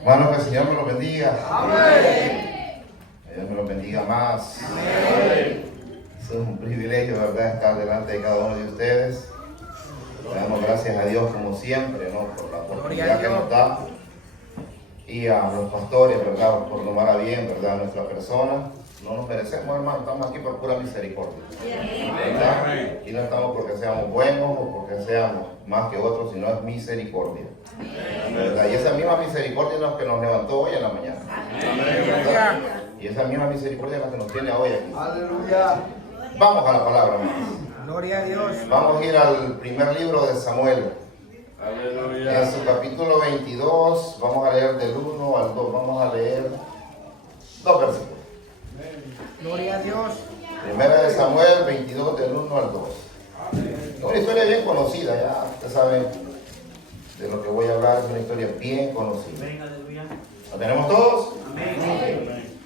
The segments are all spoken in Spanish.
Hermano, que el Señor me lo bendiga. Amén. Que Dios me lo bendiga más. Amén. Es un privilegio, ¿verdad?, estar delante de cada uno de ustedes. Le damos gracias a Dios como siempre, ¿no?, por la oportunidad que nos da. Y a los pastores, ¿verdad?, por tomar a bien, ¿verdad?, nuestra persona. No nos merecemos, hermano, estamos aquí por pura misericordia, ¿verdad? Aquí no estamos porque seamos buenos o porque seamos más que otros, sino es misericordia, ¿verdad? Y esa misma misericordia es la que nos levantó hoy en la mañana, ¿verdad? Y esa misma misericordia es la que nos tiene hoy aquí. Aleluya. Vamos a la palabra, hermanos. Gloria a Dios. Vamos a ir al primer libro de Samuel. Aleluya. En su capítulo 22, vamos a leer del 1 al 2. Vamos a leer 2 versículos. Gloria a Dios. Primera de Samuel 22, del 1 al 2. Es una historia bien conocida, ya ustedes saben de lo que voy a hablar, es una historia bien conocida. ¿La tenemos todos? Amén.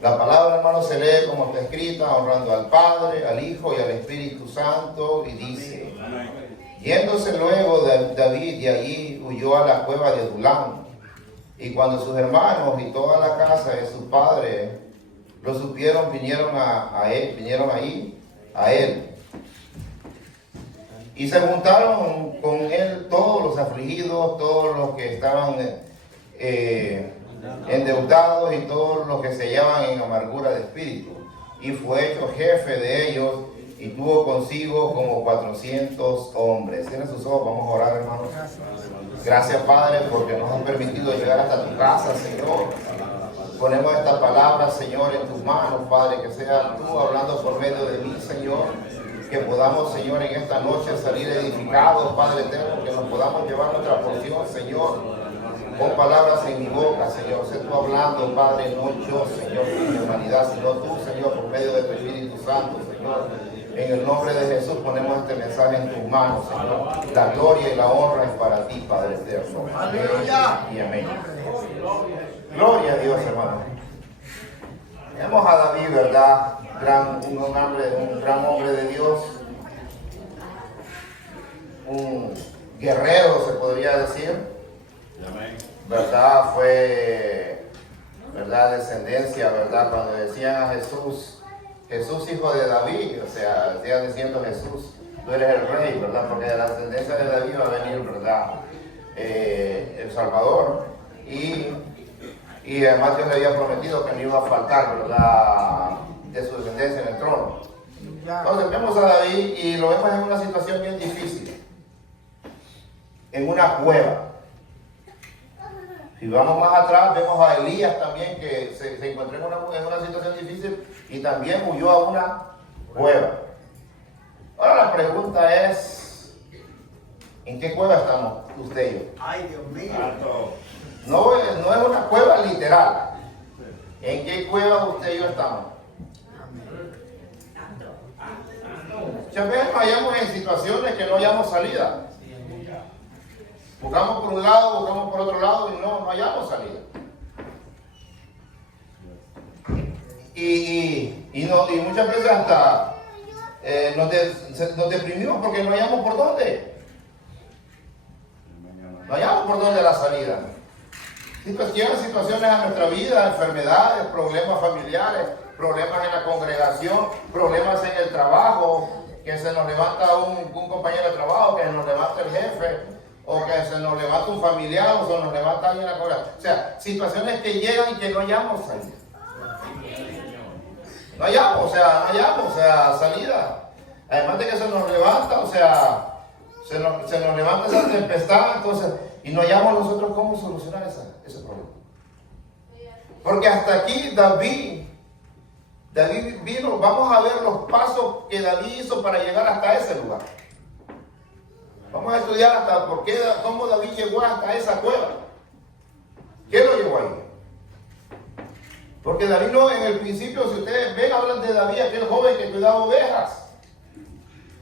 La palabra, hermano, se lee como está escrita, honrando al Padre, al Hijo y al Espíritu Santo, y dice: yéndose luego David de allí, huyó a la cueva de Adulam. Y cuando sus hermanos y toda la casa de su padre lo supieron, vinieron ahí a él. Y se juntaron con él todos los afligidos, todos los que estaban endeudados y todos los que se hallaban en amargura de espíritu. Y fue hecho jefe de ellos y tuvo consigo como 400 hombres. Cierren sus ojos, vamos a orar, hermanos. Gracias, Padre, porque nos has permitido llegar hasta tu casa, Señor. Ponemos esta palabra, Señor, en tus manos, Padre, que sea tú hablando por medio de mí, Señor. Que podamos, Señor, en esta noche salir edificados, Padre eterno, que nos podamos llevar nuestra porción, Señor. Pon palabras en mi boca, Señor. Sé tú hablando, Padre, no yo, Señor, por mi humanidad, sino tú, Señor, por medio de tu Espíritu Santo, Señor. En el nombre de Jesús ponemos este mensaje en tus manos, Señor. La gloria y la honra es para ti, Padre eterno. Aleluya. Y amén. Gloria a Dios, hermano. Tenemos a David, ¿verdad? Un gran hombre de Dios. Un guerrero, se podría decir. ¿Verdad? Fue, ¿verdad?, descendencia, ¿verdad? Cuando decían a Jesús, hijo de David, o sea, decían diciendo: Jesús, tú eres el rey, ¿verdad? Porque de la descendencia de David va a venir, ¿verdad?, el Salvador. Y además Dios le había prometido que no iba a faltar, ¿verdad?, de su descendencia en el trono. Entonces vemos a David y lo vemos en una situación bien difícil, en una cueva. Si vamos más atrás, vemos a Elías también, que se encontró en una situación difícil y también huyó a una cueva. Ahora la pregunta es: ¿en qué cueva estamos usted y yo? Ay, Dios mío. No es una cueva literal. ¿En qué cueva usted y yo estamos? Muchas veces nos hallamos en situaciones que no hallamos salida. Buscamos por un lado, buscamos por otro lado y no hallamos salida. Y muchas veces hasta nos deprimimos porque no hallamos por dónde. No hallamos por dónde la salida. Llegan situaciones a nuestra vida, enfermedades, problemas familiares, problemas en la congregación, problemas en el trabajo, que se nos levanta un compañero de trabajo, que se nos levanta el jefe, o que se nos levanta un familiar, o se nos levanta alguien en la congregación. O sea, situaciones que llegan y que no hallamos salida. No hallamos, salida. Además de que se nos levanta, se nos levanta esa tempestad, entonces, y no hallamos nosotros cómo solucionar ese problema. Porque hasta aquí David vino. Vamos a ver los pasos que David hizo para llegar hasta ese lugar. Vamos a estudiar hasta cómo David llegó hasta esa cueva. ¿Qué lo llevó ahí? Porque David no, en el principio, si ustedes ven, hablan de David, aquel joven que cuidaba ovejas.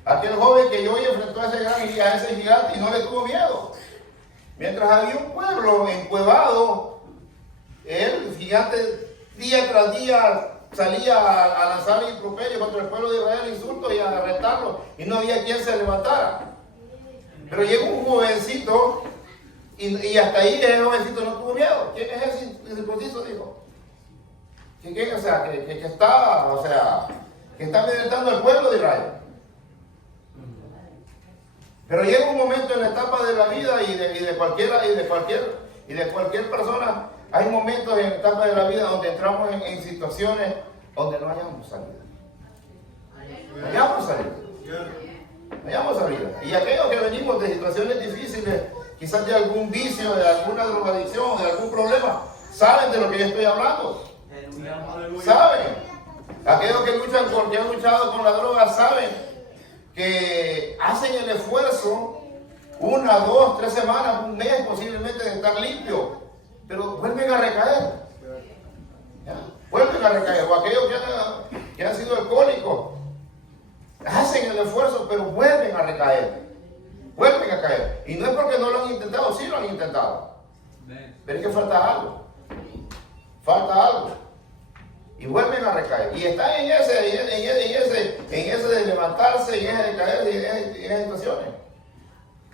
Aquel joven que hoy enfrentó a ese gigante y no le tuvo miedo. Mientras había un pueblo encuevado, el gigante día tras día salía a lanzar improperios contra el pueblo de Israel, insultos y a retarlo, y no había quien se levantara. Pero llegó un jovencito Y hasta ahí el jovencito no tuvo miedo. ¿Quién es ese incircunciso? Dijo. ¿Quién? O sea, que está amedrentando al pueblo de Israel. Pero llega un momento en la etapa de la vida y de cualquier persona, hay momentos en la etapa de la vida donde entramos en situaciones donde no hayamos salida. No hayamos salida. No hayamos salida. Y aquellos que venimos de situaciones difíciles, quizás de algún vicio, de alguna drogadicción, de algún problema, saben de lo que yo estoy hablando. Saben. Aquellos que han luchado con la droga saben que hacen el esfuerzo 1, 2, 3 semanas, un mes posiblemente de estar limpio, pero vuelven a recaer. ¿Ya? Vuelven a recaer. O aquellos que han sido alcohólicos hacen el esfuerzo, pero vuelven a recaer. Vuelven a caer. Y no es porque no lo han intentado, sí lo han intentado. Pero es que falta algo. Falta algo. Y vuelven a recaer. Y están en ese de levantarse, en ese de caer, en esas situaciones.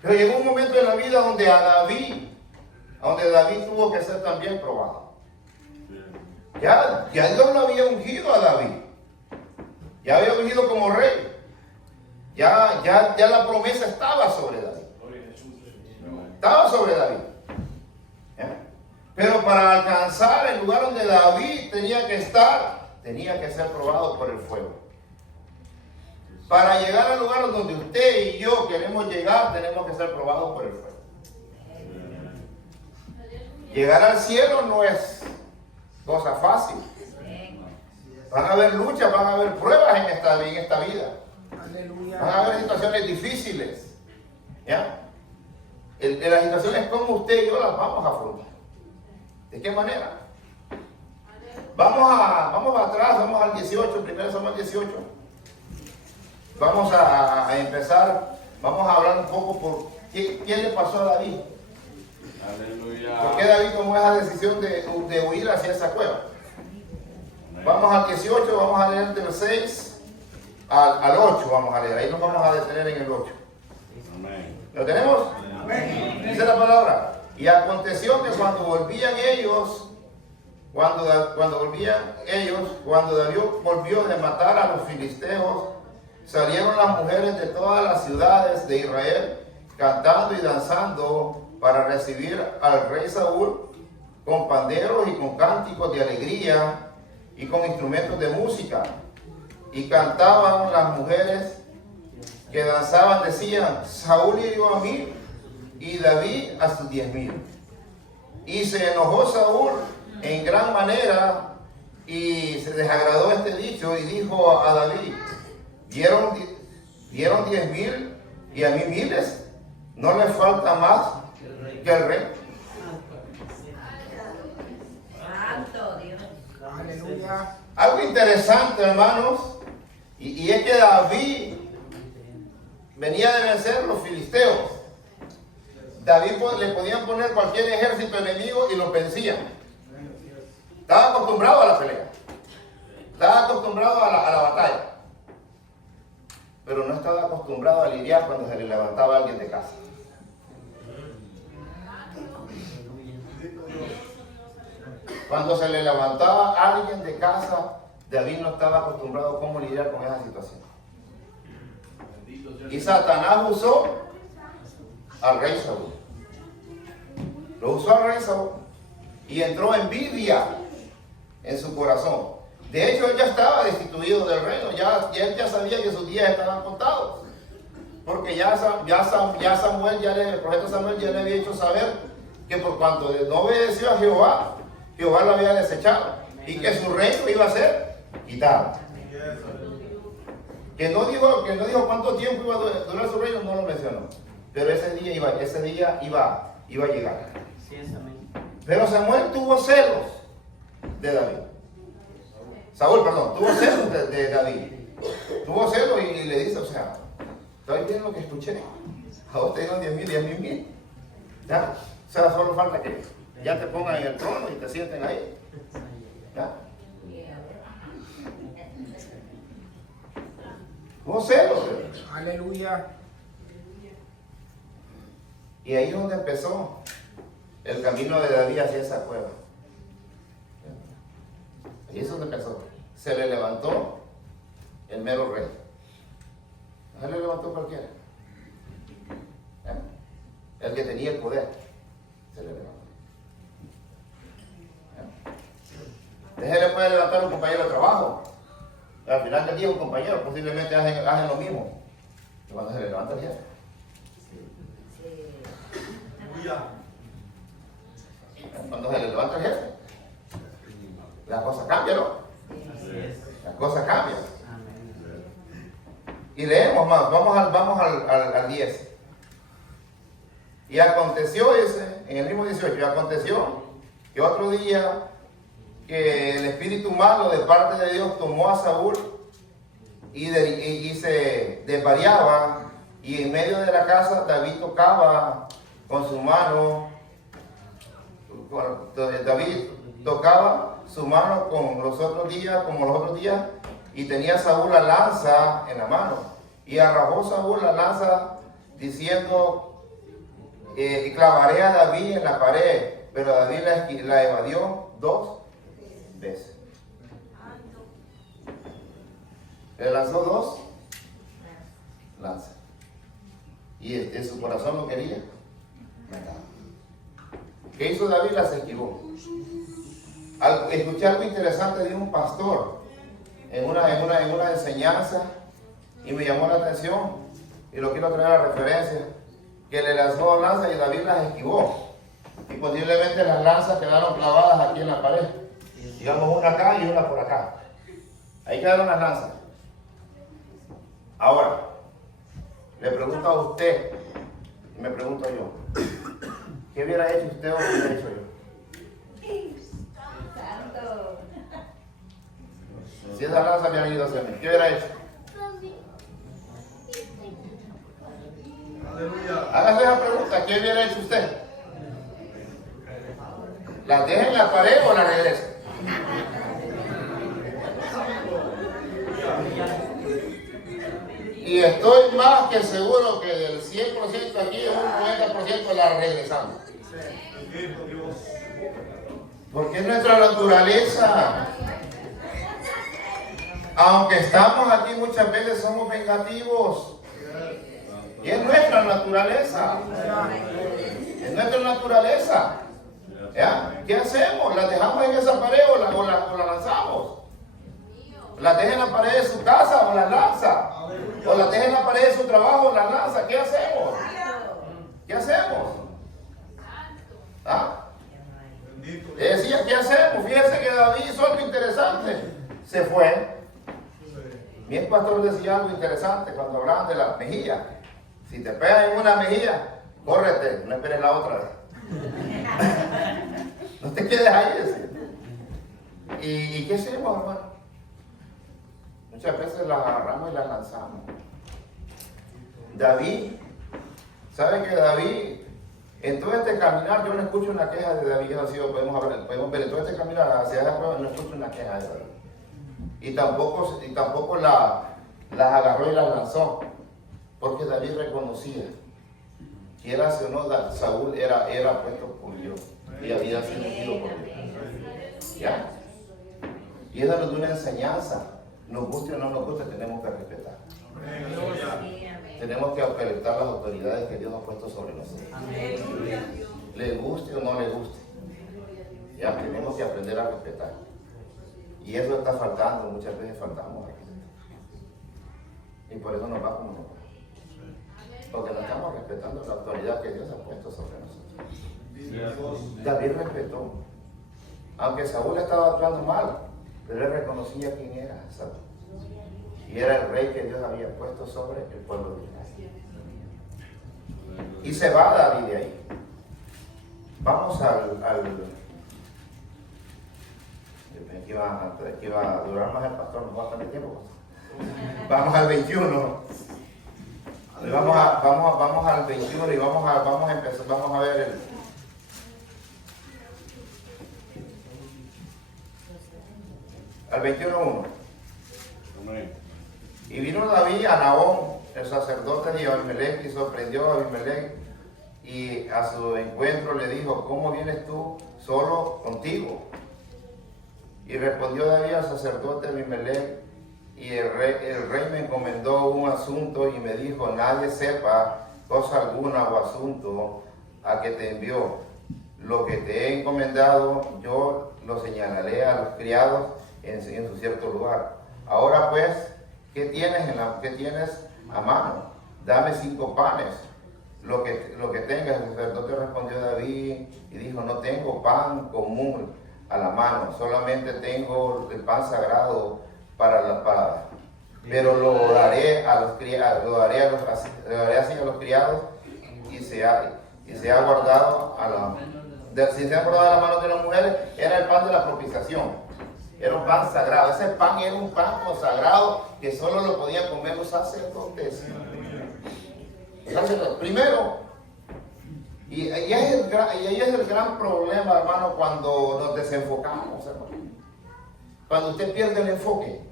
Pero llegó un momento en la vida donde David tuvo que ser también probado. Ya Dios lo había ungido a David. Ya había ungido como rey. Ya la promesa estaba sobre David. Estaba sobre David. ¿Ya? Pero para alcanzar el lugar donde David tenía que estar, tenía que ser probado por el fuego. Para llegar al lugar donde usted y yo queremos llegar, tenemos que ser probados por el fuego. Llegar al cielo no es cosa fácil. Van a haber luchas, van a haber pruebas en esta vida. Van a haber situaciones difíciles. ¿Ya? Las situaciones como usted y yo las vamos a afrontar. ¿De qué manera? Vamos atrás, vamos al 18, 1 Samuel 18. Vamos a empezar, vamos a hablar un poco por qué le pasó a David. Aleluya. ¿Por qué David tomó esa decisión de huir hacia esa cueva? Vamos al 18, vamos a leer del 6 al 8, vamos a leer. Ahí nos vamos a detener en el 8. Amén. ¿Lo tenemos? Amén. Dice la palabra. Y aconteció que cuando volvían ellos, cuando David volvió de matar a los filisteos, salieron las mujeres de todas las ciudades de Israel, cantando y danzando para recibir al rey Saúl, con panderos y con cánticos de alegría y con instrumentos de música. Y cantaban las mujeres que danzaban, decían: Saúl hirió a 1000 y David a sus 10,000. Y se enojó Saúl en gran manera y se desagradó este dicho y dijo a David: ¿Dieron 10,000 y a mí 1000? ¿No le falta más que el rey? Santo Dios. Aleluya. Algo interesante, hermanos, y es que David venía de vencer los filisteos. David le podían poner cualquier ejército enemigo y los vencían. Estaba acostumbrado a la pelea. Estaba acostumbrado a la batalla. Pero no estaba acostumbrado a lidiar cuando se le levantaba alguien de casa. Cuando se le levantaba alguien de casa, David no estaba acostumbrado a cómo lidiar con esa situación. Y Satanás usó al rey Saúl. Lo usó al rey Saúl. Y entró envidia en su corazón. De hecho, él ya estaba destituido del reino. Él ya sabía que sus días estaban contados. Porque el profeta Samuel ya le había hecho saber que por cuanto no obedeció a Jehová, Jehová lo había desechado. Y que su reino iba a ser quitado. Que no dijo cuánto tiempo iba a durar su reino, no lo mencionó. Pero ese día iba a llegar. Pero Samuel tuvo celos de David. Saúl, perdón, tuvo celos de David. Tuvo celos y le dice, ¿estoy bien lo que escuché? A vos te dieron 10,000 y a mí 1,000. ¿Ya? O sea, solo falta que ya te pongan en el trono y te sienten ahí. ¿Ya? Tuvo celos. Aleluya. Y ahí es donde empezó el camino de David hacia esa cueva. Y eso se pensó. Se le levantó el mero rey. No se le levantó cualquiera. El que tenía el poder se le levantó. Ese le puede levantar un compañero de trabajo. Al final del día un compañero posiblemente hacen lo mismo que cuando se le levanta el jefe. Cuando se le levanta el jefe, la cosa cambia, ¿no? La cosa cambia. Y leemos más, vamos al 10. Y aconteció en el mismo 18, y aconteció que otro día que el espíritu malo de parte de Dios tomó a Saúl y se desvariaba, y en medio de la casa David tocaba con su mano, David tocaba su mano como los otros días, y tenía Saúl la lanza en la mano, y arrojó Saúl la lanza diciendo, clavaré a David en la pared, pero David la evadió 2 veces. Le lanzó 2 lanzas. Y en su corazón lo quería. ¿Qué hizo David? Las esquivó. Escuché algo interesante de un pastor en una enseñanza y me llamó la atención y lo quiero traer a referencia, que le lanzó lanzas y David las esquivó. Y posiblemente las lanzas quedaron clavadas aquí en la pared. Digamos una acá y una por acá. Ahí quedaron las lanzas. Ahora, le pregunto a usted, y me pregunto yo, ¿qué hubiera hecho usted o qué hubiera hecho yo? Santo. Si esas lanzas me han ido hacia mí, ¿qué hubiera hecho? Hágase esa pregunta, ¿qué hubiera hecho usted? ¿Las deja en la pared o las regresa? Y estoy más que seguro que del 100% aquí, un 90% la regresamos. Porque es nuestra naturaleza. Aunque estamos aquí muchas veces somos vengativos. Y es nuestra naturaleza. Es nuestra naturaleza. ¿Ya? ¿Qué hacemos? ¿Las dejamos en esa pared o la lanzamos? ¿Las deja en la pared de su casa o las lanza? ¿O las deja en la pared de su trabajo o las lanza? ¿Qué hacemos? ¿Qué hacemos? ¿Ah? Le decía, ¿qué hacemos? Fíjense que David hizo algo interesante. Se fue. Mi pastor decía algo interesante cuando hablaban de las mejillas. Si te pegas en una mejilla, córrete, no esperes la otra vez. No te quedes ahí. ¿Y qué hacemos, hermano? Muchas veces las agarramos y las lanzamos. David, ¿sabe que David, en todo este caminar, yo no escucho una queja de David? Podemos ver, en todo este caminar hacia esa prueba, no escucho una queja de David. Y tampoco las agarró y las lanzó, porque David reconocía que era o no, Saúl era puesto por Dios y había sido ungido por Dios. ¿Ya? Y eso nos da una enseñanza. Nos guste o no nos guste, tenemos que respetar. Tenemos que respetar las autoridades que Dios ha puesto sobre nosotros. Le guste o no le guste. Ya tenemos que aprender a respetar. Y eso está faltando, muchas veces faltamos. Y por eso nos va como nos va. Porque no estamos respetando la autoridad que Dios ha puesto sobre nosotros. David respetó. Aunque Saúl estaba actuando mal, pero él reconocía quién era Saúl. Y era el rey que Dios había puesto sobre el pueblo de Israel. Y se va David de ahí. Vamos que iba a durar más el pastor, no bastante tiempo. Vamos al 21. Vamos al 21 y vamos a empezar, vamos a ver al 21:1. Y vino David a Naón, el sacerdote de Abimelech, y sorprendió a Abimelech y a su encuentro le dijo, ¿cómo vienes tú solo contigo? Y respondió David al sacerdote Abimelech, y el rey me encomendó un asunto y me dijo, nadie sepa cosa alguna o asunto a que te envió. Lo que te he encomendado yo lo señalaré a los criados en su cierto lugar. Ahora pues, ¿qué tienes a mano? Dame 5 panes, lo que tengas. El sacerdote respondió a David y dijo, no tengo pan común a la mano, solamente tengo el pan sagrado pero lo daré a los criados, lo daré así a los criados y se ha guardado si se ha guardado a la mano de las mujeres. Era el pan de la propiciación, era un pan sagrado. Ese pan era un pan consagrado que solo lo podían comer los sacerdotes. Primero, y ahí es el gran problema, hermano, cuando nos desenfocamos, hermano. Cuando usted pierde el enfoque.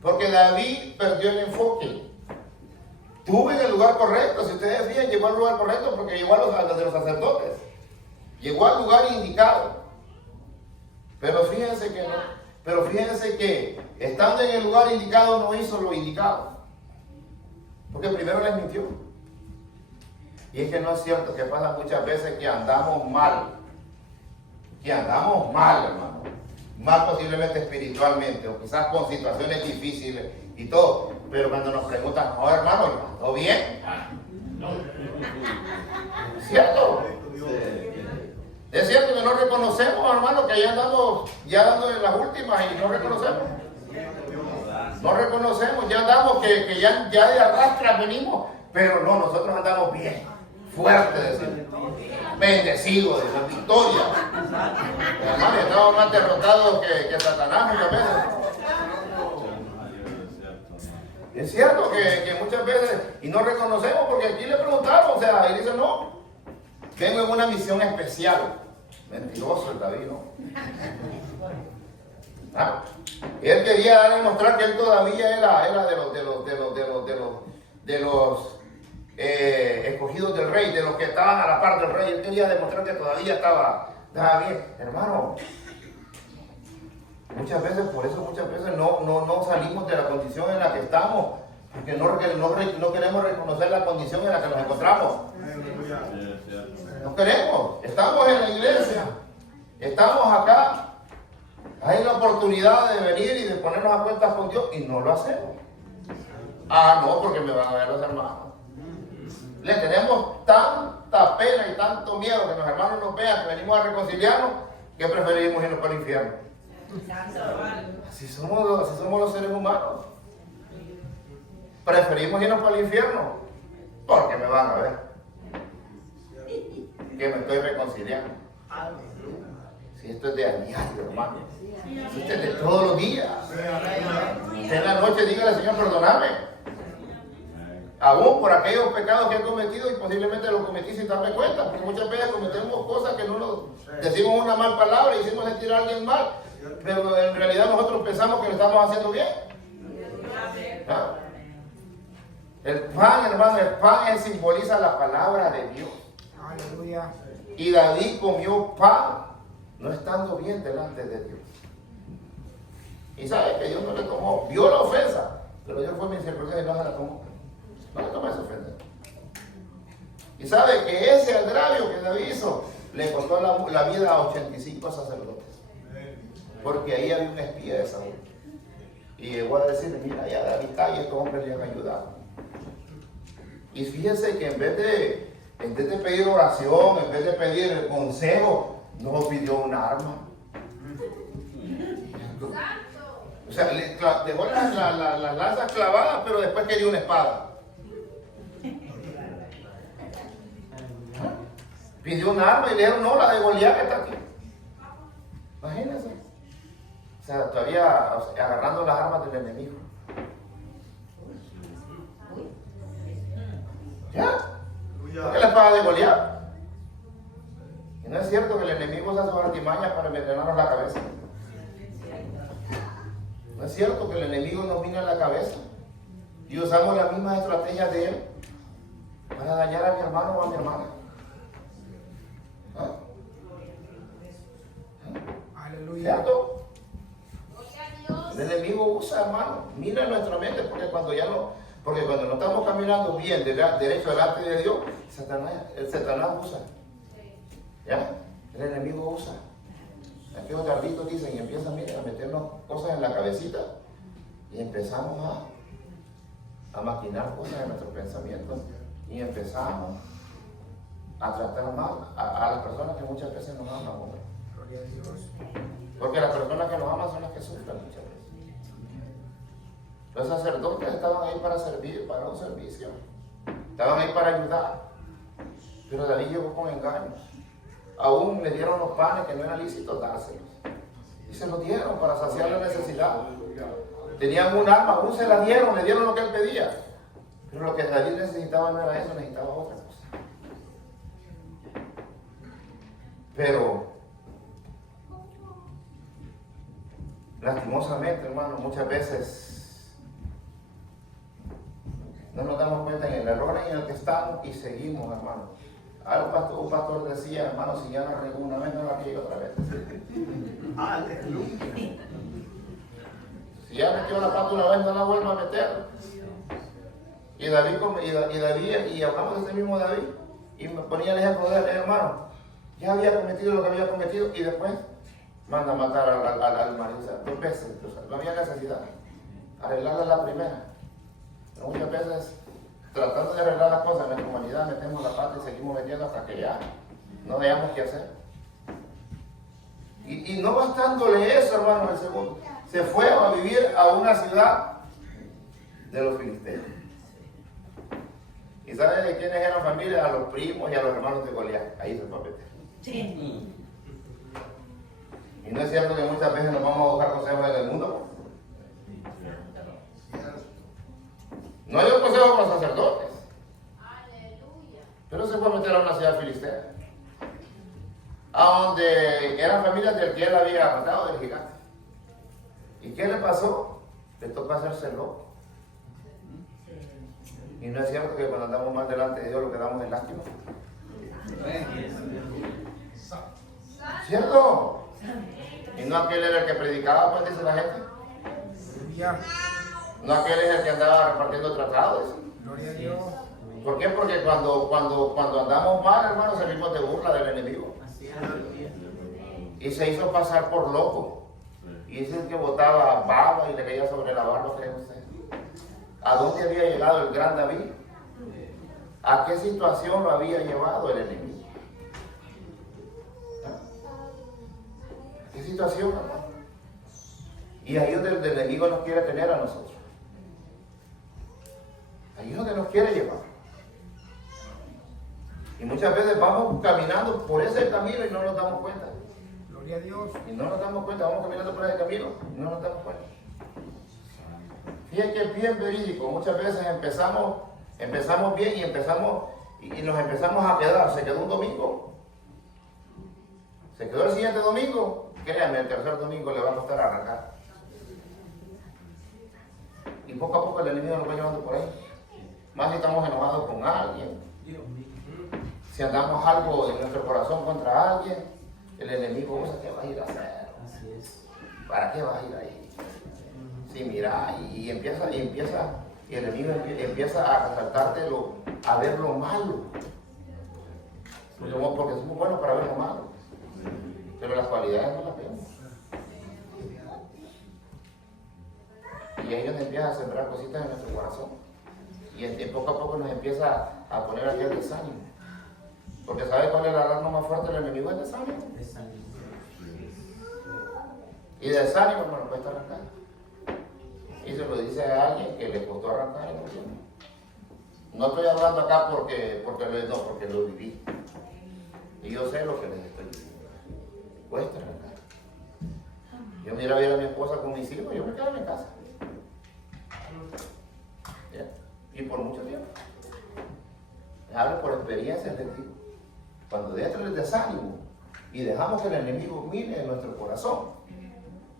Porque David perdió el enfoque. Estuvo en el lugar correcto. Si ustedes fijan, llegó al lugar correcto porque llegó a los de los sacerdotes. Llegó al lugar indicado. Pero fíjense que no. Pero fíjense que estando en el lugar indicado no hizo lo indicado. Porque primero les mintió. Y es que no es cierto, que pasa muchas veces que andamos mal. Que andamos mal, hermano. Más posiblemente espiritualmente, o quizás con situaciones difíciles y todo. Pero cuando nos preguntan, no, hermano, yo ando bien. ¿Cierto? Es cierto que no reconocemos, hermano, que ya andamos ya dando en las últimas y no reconocemos. No reconocemos, ya andamos que ya de arrastra venimos, pero no, nosotros andamos bien, fuertes, bendecidos, de victoria. Hermano, estamos más derrotados que Satanás muchas veces. Es cierto que muchas veces, y no reconocemos, porque aquí le preguntamos, o sea, y dice, no, vengo en una misión especial. Mentiroso el David, ¿no? ¿Ah? Él quería demostrar que él todavía era de los escogidos del rey, de los que estaban a la par del rey. Él quería demostrar que todavía estaba bien. Hermano, muchas veces no salimos de la condición en la que estamos, porque no queremos reconocer la condición en la que nos encontramos. No queremos. Estamos en la iglesia, estamos acá, hay la oportunidad de venir y de ponernos a cuentas con Dios y no lo hacemos. No, porque me van a ver los hermanos. Le tenemos tanta pena y tanto miedo que los hermanos nos vean, que venimos a reconciliarnos, que preferimos irnos para el infierno. Así somos los seres humanos. Preferimos irnos para el infierno porque me van a ver que me estoy reconciliando. Si esto es de a diario, hermano. Si esto es de todos los días. Usted en la noche dígale, Señor, perdóname. Aún por aquellos pecados que he cometido y posiblemente los cometí sin darme cuenta, porque muchas veces cometemos cosas que no nos decimos una mal palabra y hicimos sentir a alguien mal, pero en realidad nosotros pensamos que lo estamos haciendo bien. ¿Ah? El pan, hermano, el pan simboliza la palabra de Dios. Aleluya. Y David comió pan no estando bien delante de Dios. Y sabe que Dios no le tomó, vio la ofensa, pero Dios fue misericordioso y no se la tomó. No le tomó esa ofensa. Y sabe que ese agravio que David hizo le costó la vida a 85 sacerdotes. Porque ahí había un espía de Saúl. Y llegó a decirle, mira, ya David está y estos hombres le han ayudado. Y fíjense que en vez de pedir oración, en vez de pedir el consejo, no pidió un arma. O sea, dejó las lanzas clavadas, pero después quería una espada. Pidió un arma y le dijeron, no, la de Goliat que está aquí. Imagínense. O sea, todavía agarrando las armas del enemigo. ¿Ya? ¿Por qué la espada de Goliat? Y no es cierto que el enemigo usa sus artimañas para envenenarnos la cabeza. No es cierto que el enemigo nos mina la cabeza y usamos las mismas estrategias de él para dañar a mi hermano o a mi hermana. ¿Cierto? El enemigo usa, hermano. Mira nuestra mente, porque cuando no estamos caminando bien, derecho delante de Dios, el Satanás usa. ¿Ya? El enemigo usa. Aquellos garritos dicen y empiezan, miren, a meternos cosas en la cabecita y empezamos a maquinar cosas en nuestros pensamientos y empezamos a tratar mal a las personas que muchas veces nos aman, hombre. Gloria a Dios. Porque las personas que nos aman son las que sufren muchas veces. Los sacerdotes estaban ahí para servir, para un servicio. Estaban ahí para ayudar. Pero David llegó con engaños. Aún le dieron los panes que no era lícito dárselos. Y se los dieron para saciar la necesidad. Tenían un arma, aún se la dieron, le dieron lo que él pedía. Pero lo que David necesitaba no era eso, necesitaba otra cosa. Pero, lastimosamente, hermano, muchas veces no nos damos cuenta en el error en el que estamos y seguimos, hermano. Un pastor decía, hermano, si ya la regó una vez, no la riegue otra vez. Aleluya. Si ya metió la pata una vez, no la vuelva a meter. Y hablamos de ese mismo David, y me ponía el ejemplo de él, hermano, ya había cometido lo que había cometido, y después manda a matar al marido, o sea, 2 veces, o sea, no había necesidad. Arreglarla la primera. Pero muchas veces, tratando de arreglar las cosas en nuestra humanidad, metemos la pata y seguimos metiendo hasta que ya no veamos qué hacer. Y no bastándole eso, hermano, el segundo, se fue a vivir a una ciudad de los filisteos. ¿Y sabe de quiénes eran familia? A los primos y a los hermanos de Goliat. Ahí se fue a meter. Sí. Y no es cierto que muchas veces nos vamos a buscar consejos en el mundo. No hay un consejo con los sacerdotes. Pero se fue a meter a una ciudad filistea, a donde eran familias del que él había matado, del gigante. ¿Y qué le pasó? Le tocó hacerse loco. Y no es cierto que cuando andamos más delante de Dios lo que damos es lástima. ¿Cierto? Y no aquel era el que predicaba, pues dice la gente. Aleluya. No aquel es el que andaba repartiendo tratados. Gloria a Dios. ¿Por qué? Porque cuando andamos mal, hermano, servimos de burla del enemigo. Y se hizo pasar por loco. Y dicen que botaba baba y le caía sobre la barba, ¿creen ustedes? ¿A dónde había llegado el gran David? ¿A qué situación lo había llevado el enemigo? ¿A qué situación, hermano? Y ahí es donde el enemigo nos quiere tener a nosotros. Ahí es donde nos quiere llevar. Y muchas veces vamos caminando por ese camino y no nos damos cuenta. Gloria a Dios. Y no nos damos cuenta, vamos caminando por ese camino y no nos damos cuenta. Fíjense que es bien verídico. Muchas veces empezamos bien y nos empezamos a quedar. Se quedó un domingo. Se quedó el siguiente domingo. Créanme, el tercer domingo le va a costar arrancar. Y poco a poco el enemigo nos va llevando por ahí. Más si estamos enojados con alguien. Si andamos algo en nuestro corazón contra alguien, el enemigo usa, ¿qué vas a ir a hacer? ¿Para qué vas a ir ahí? Sí, mira, y el enemigo empieza a resaltarte a ver lo malo. Porque somos buenos para ver lo malo. Pero las cualidades no las vemos. Y ahí es donde empieza a sembrar cositas en nuestro corazón. Y poco a poco nos empieza a poner aquí el desánimo. Porque ¿sabe cuál es la alarma más fuerte del enemigo? Es desánimo. Y desánimo, hermano, cuesta arrancar. Y se lo dice a alguien que le costó arrancar en un tiempo. No estoy hablando acá porque lo viví. Y yo sé lo que les estoy diciendo. Cuesta arrancar. Yo mira a ver a mi esposa con mis hijos, yo me quedo en mi casa. ¿Ya? Y por mucho tiempo. Hablo por experiencias, les digo. Cuando entra el desánimo y dejamos que el enemigo mire en nuestro corazón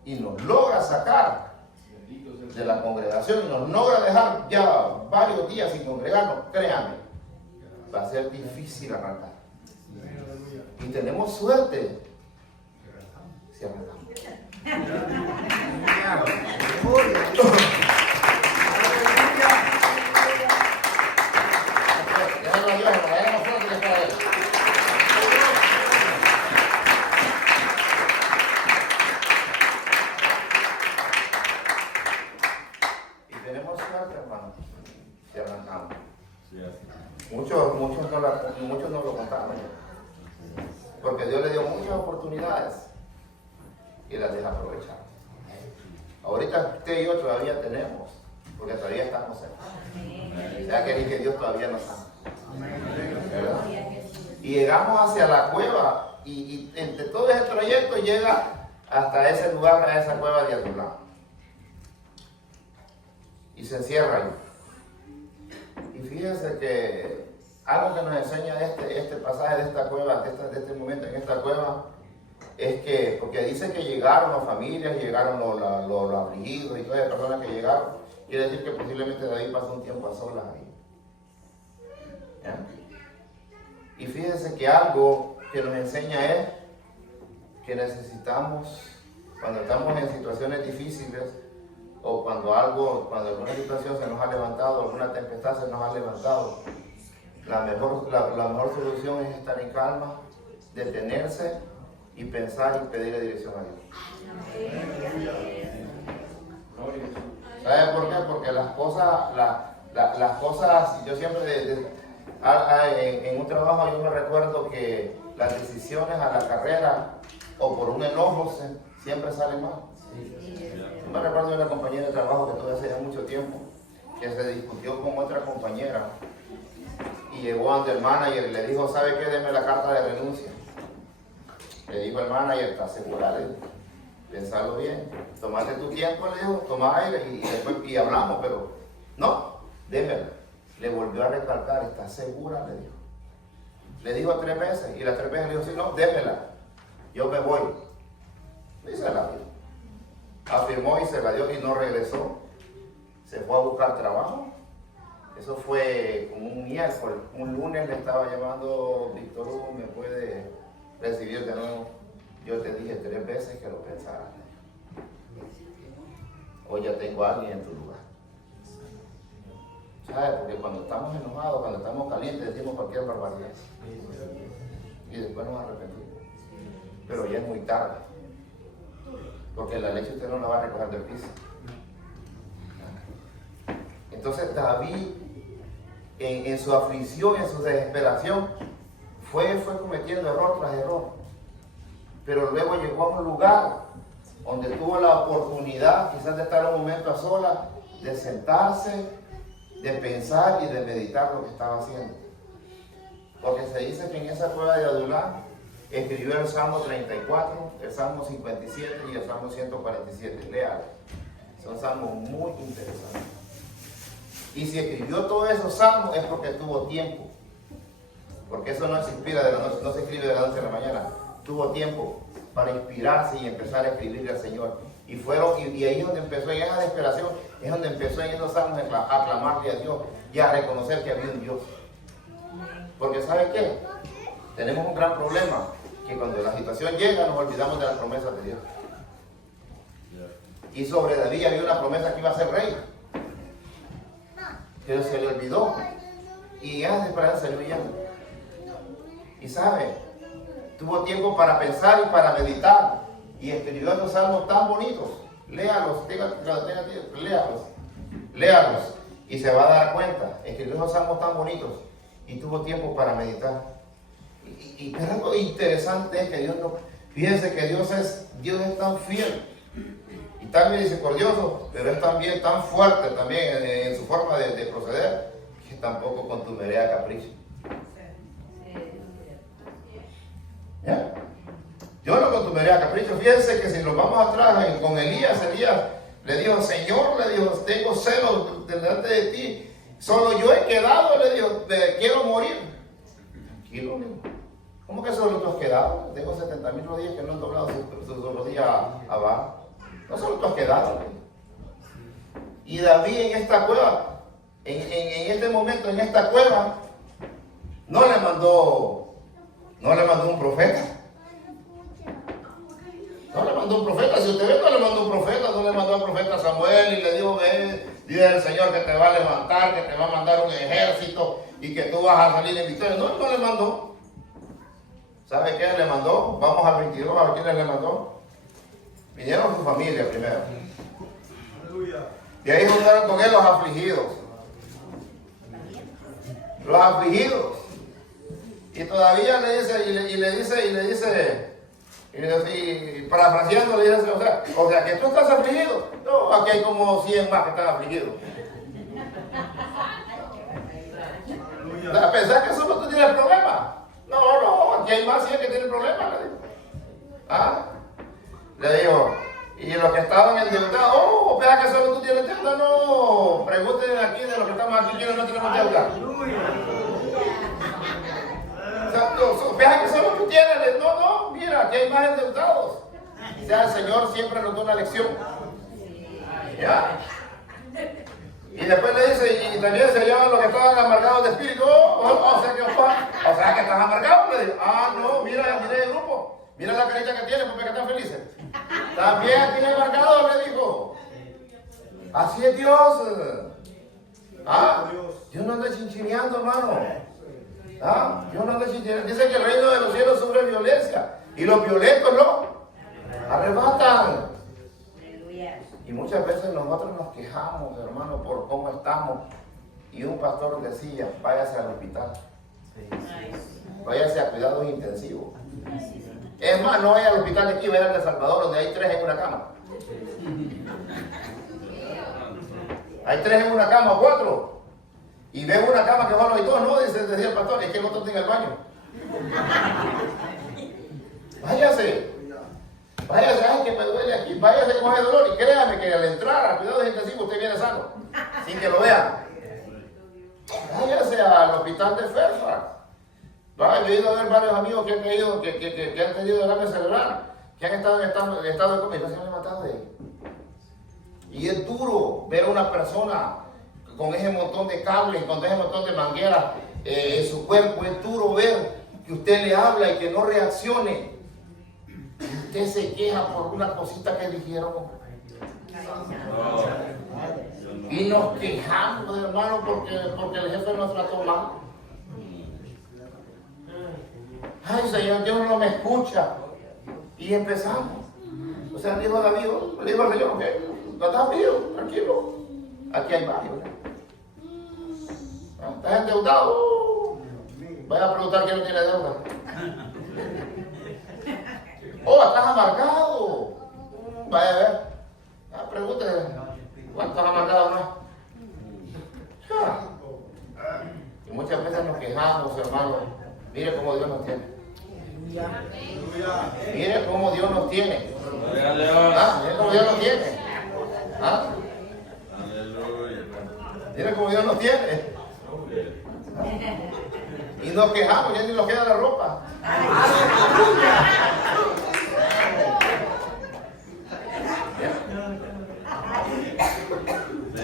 y nos logra sacar de la congregación y nos logra dejar ya varios días sin congregarnos, créanme, va a ser difícil arrancar. Y tenemos suerte si arrancamos. Déjalo a Dios, hermano, déjalo fuerte que está ahí. Y tenemos suerte, hermano, que arrancamos. Sí, así. Muchos no lo contaron. Porque Dios le dio muchas oportunidades y las deja aprovechar. Ahorita usted y yo todavía tenemos, porque todavía estamos aquí. O sea, que Dios todavía nos ama. ¿Verdad? Y llegamos hacia la cueva y entre todo ese trayecto llega hasta ese lugar, a esa cueva de Adulán. Y se encierra ahí. Y fíjense que algo que nos enseña este pasaje de esta cueva, de este momento en esta cueva, es que, porque dice que llegaron las familias, llegaron los afligidos y todas las personas que llegaron, quiere decir que posiblemente David pasó un tiempo a solas ahí. ¿Ya? Y fíjense que algo que nos enseña es que necesitamos, cuando estamos en situaciones difíciles, o cuando alguna situación se nos ha levantado, alguna tempestad se nos ha levantado, la mejor solución es estar en calma, detenerse y pensar y pedirle dirección a Dios. ¿Sabe por qué? Porque las cosas, yo siempre, en un trabajo yo me recuerdo que las decisiones a la carrera o por un enojo siempre salen mal. Yo me recuerdo de una compañera de trabajo que tuve hace ya mucho tiempo, que se discutió con otra compañera y llegó ante el manager y le dijo, ¿sabe qué? Deme la carta de renuncia. Le dijo el manager, ¿estás segura? Pensarlo bien, tomate tu tiempo, le dijo, toma aire y después hablamos, pero no, démela. Le volvió a recalcar, ¿estás segura? Le dijo. Le dijo 3 veces y las 3 veces le dijo, sí, no, démela, yo me voy. Y se la dio. Afirmó y se la dio y no regresó. Se fue a buscar trabajo. Eso fue como un miércoles. Un lunes le estaba llamando, Víctor Hugo, ¿me puede recibir de nuevo? Yo te dije 3 veces que lo pensaras. Hoy ya tengo a alguien en tu lugar. ¿Sabes? Porque cuando estamos enojados, cuando estamos calientes, decimos cualquier barbaridad. Y después nos arrepentimos. Pero ya es muy tarde. Porque la leche usted no la va a recoger del piso. Entonces David, en su aflicción, en su desesperación, fue cometiendo error tras error. Pero luego llegó a un lugar donde tuvo la oportunidad quizás de estar un momento a solas, de sentarse, de pensar y de meditar lo que estaba haciendo. Porque se dice que en esa cueva de Adulán escribió el Salmo 34, el Salmo 57 y el Salmo 147. Léalo. Son salmos muy interesantes. Y si escribió todos esos salmos es porque tuvo tiempo. Porque eso no se inspira de la noche, no se escribe de la noche a la mañana. Tuvo tiempo para inspirarse y empezar a escribirle al Señor. Y ahí es donde empezó, en esa desesperación, es donde empezó en esos salmos a clamarle a Dios y a reconocer que había un Dios. Porque ¿sabe qué? Tenemos un gran problema, que cuando la situación llega nos olvidamos de las promesas de Dios. Y sobre David había una promesa que iba a ser rey, pero se le olvidó y esa desesperanza salió huyendo. Y sabe, tuvo tiempo para pensar y para meditar y escribió esos salmos tan bonitos. Léalos, léalos y se va a dar cuenta. Escribió esos salmos tan bonitos y tuvo tiempo para meditar. Y algo interesante es que Dios no, fíjense que Dios es tan fiel y tan misericordioso, pero es también tan fuerte también en su forma de proceder, que tampoco contumerea capricho. ¿Ya? Yo no contumería capricho. Fíjense que si nos vamos atrás con Elías le dijo, Señor, le dijo, tengo celo delante de ti, solo yo he quedado, le dijo, quiero morir. Tranquilo, le dijo. ¿Cómo que solo tú has quedado? Tengo 70,000 rodillas que no han doblado sus rodillas abajo. No solo tú has quedado. Y David en esta cueva, en este momento, en esta cueva, no le mandó un profeta. No le mandó un profeta. Si usted ve, no le mandó un profeta, no le mandó al profeta Samuel y le dijo, ve, dile al Señor que te va a levantar, que te va a mandar un ejército y que tú vas a salir en victoria. No, no le mandó. ¿Sabe quién le mandó? Vamos al 22, a ver quién le mandó. Vinieron su familia primero. Y ahí juntaron con él los afligidos. Los afligidos. Y todavía le dice, y parafraseando le dice, o sea, que tú estás afligido. No, aquí hay como 100 más que están afligidos. ¿Pensás que solo tú tienes el problema? No, aquí hay más 100 que tienen problemas, le digo. ¿Ah? Le digo, y los que estaban endeudados, oh, ¿pensás que solo tú tienes deuda? No, pregúntenle aquí de los que estamos aquí, ¿quiénes no tenemos deuda? ¿Pensás que solo tú tienes? No, mira, aquí hay más endeudados. O sea, el Señor siempre nos da una lección. ¿Ya? Y después le dice, y también se llaman los que estaban amargados de espíritu. O sea que estás amargado. Le digo, no, mira el grupo. Mira la carita que tiene, porque están felices. También aquí hay amargados, le dijo. Así es Dios. Dios no anda chinchineando, hermano. Dios no anda chinchineando. Dice que el reino de los cielos sufre violencia. Y los violentos lo arrebatan. Y muchas veces nosotros nos quejamos, hermano, por cómo estamos. Y un pastor decía, váyase al hospital. Váyase a cuidados intensivos. Es más, no vaya al hospital de aquí, vaya al de Salvador, donde hay 3 en una cama. Hay 3 en una cama, 4. Y veo una cama que solo hay 2, no, decía el pastor, es que el otro está en el baño. Váyase. Váyase, ay, que me duele aquí. Váyase con ese dolor y créame que al entrar a cuidados intensivos usted viene sano, sin que lo vean. Váyase al hospital de Fairfax. Yo he ido a ver varios amigos que han ido, que han tenido derrame cerebral, que han estado en estado de coma y no se han levantado de ahí. Y es duro ver a una persona con ese montón de cables, con ese montón de mangueras en su cuerpo. Es duro ver que usted le habla y que no reaccione. Usted se queja por una cosita que dijeron. Y nos quejamos, hermano, porque el jefe nos trató mal. Ay, Señor, Dios no me escucha. Y empezamos. O sea, dijo David, le dijo al Señor, ok, no estás frío, tranquilo. Aquí hay varios. ¿Estás endeudado? Vaya a preguntar quién no tiene deuda. Estás amargado. Vaya a ver. Pregúntele. ¿Cuántos amargados no? Y muchas veces nos quejamos, hermano. Mire cómo Dios nos tiene. Mire cómo Dios nos tiene. Mire cómo Dios nos tiene. Mire cómo Dios nos tiene. Y nos quejamos, ya ni nos queda la ropa.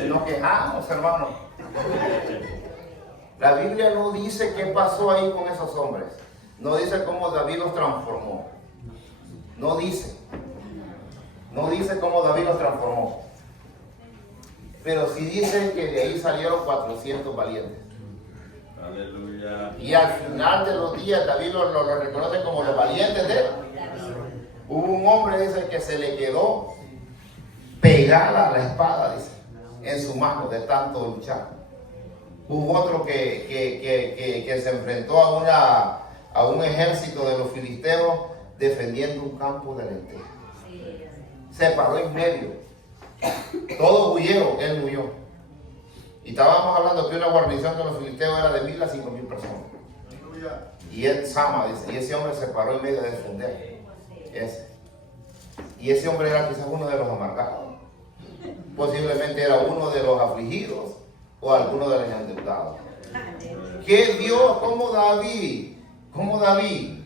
Nos quejamos, hermano. La Biblia no dice qué pasó ahí con esos hombres. No dice cómo David los transformó. No dice. No dice cómo David los transformó. Pero sí dice que de ahí salieron 400 valientes. Aleluya. Y al final de los días David lo reconoce como los valientes de él. Hubo un hombre, dice, que se le quedó pegada la espada, dice, en su mano de tanto luchar. Hubo otro que se enfrentó a un ejército de los filisteos defendiendo un campo de lentejas. Se paró en medio. Todos huyeron, él huyó. Y estábamos hablando que una guarnición de los filisteos era de 1,000 a 5,000 personas. Y él, Sama, dice, y ese hombre se paró en medio de defender. Y ese hombre era quizás uno de los amargados. Posiblemente era uno de los afligidos o alguno de los endeudados. Que Dios, como David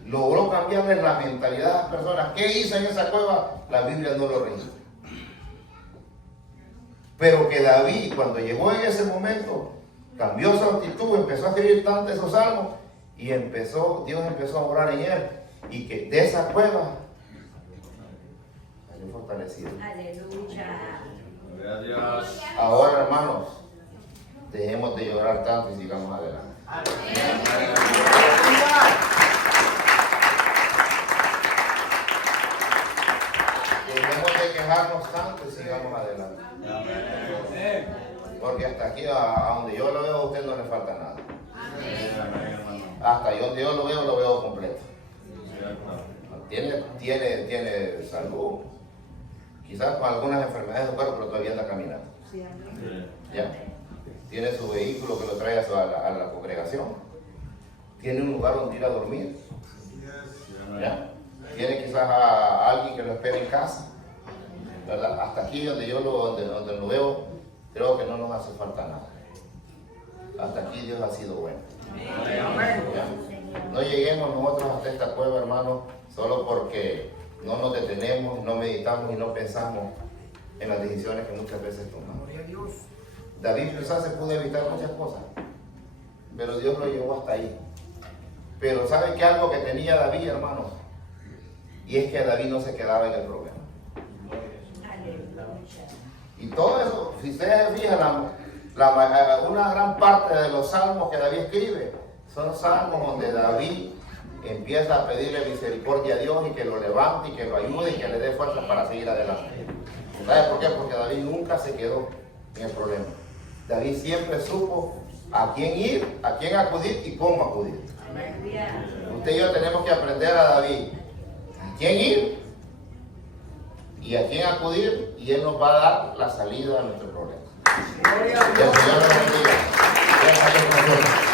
logró cambiarle la mentalidad a las personas. ¿Qué hizo en esa cueva? La Biblia no lo registra. Pero que David, cuando llegó en ese momento, cambió su actitud, empezó a escribir tanto esos salmos y Dios empezó a orar en él. Y que de esa cueva fortalecidos. Aleluya. Gloria a Dios. Ahora, hermanos, dejemos de llorar tanto y sigamos adelante. Dejemos de quejarnos tanto y sigamos adelante. Porque hasta aquí, a donde yo lo veo, a usted no le falta nada. Hasta yo donde yo lo veo completo. Tiene salud, quizás con algunas enfermedades de cuerpo, pero todavía anda caminando. ¿Ya? Tiene su vehículo que lo trae a la congregación. Tiene un lugar donde ir a dormir. ¿Ya? Tiene quizás a alguien que lo espere en casa. ¿Verdad? Hasta aquí donde donde lo veo, creo que no nos hace falta nada. Hasta aquí Dios ha sido bueno. ¿Ya? No lleguemos nosotros hasta esta cueva, hermano, solo porque no nos detenemos, no meditamos y no pensamos en las decisiones que muchas veces tomamos. Gloria a Dios. David quizás se pudo evitar muchas cosas, pero Dios lo llevó hasta ahí. Pero ¿sabe qué algo que tenía David, hermanos? Y es que David no se quedaba en el problema. Aleluya. Y todo eso, si ustedes se fijan, una gran parte de los salmos que David escribe son salmos donde David empieza a pedirle misericordia a Dios y que lo levante y que lo ayude y que le dé fuerza para seguir adelante. ¿Sabe por qué? Porque David nunca se quedó en el problema. David siempre supo a quién ir, a quién acudir y cómo acudir. Aleluya. Usted y yo tenemos que aprender a David a quién ir y a quién acudir, y Él nos va a dar la salida a nuestro problema. Gloria a Que el Dios. Señor nos bendiga. Gracias a Dios.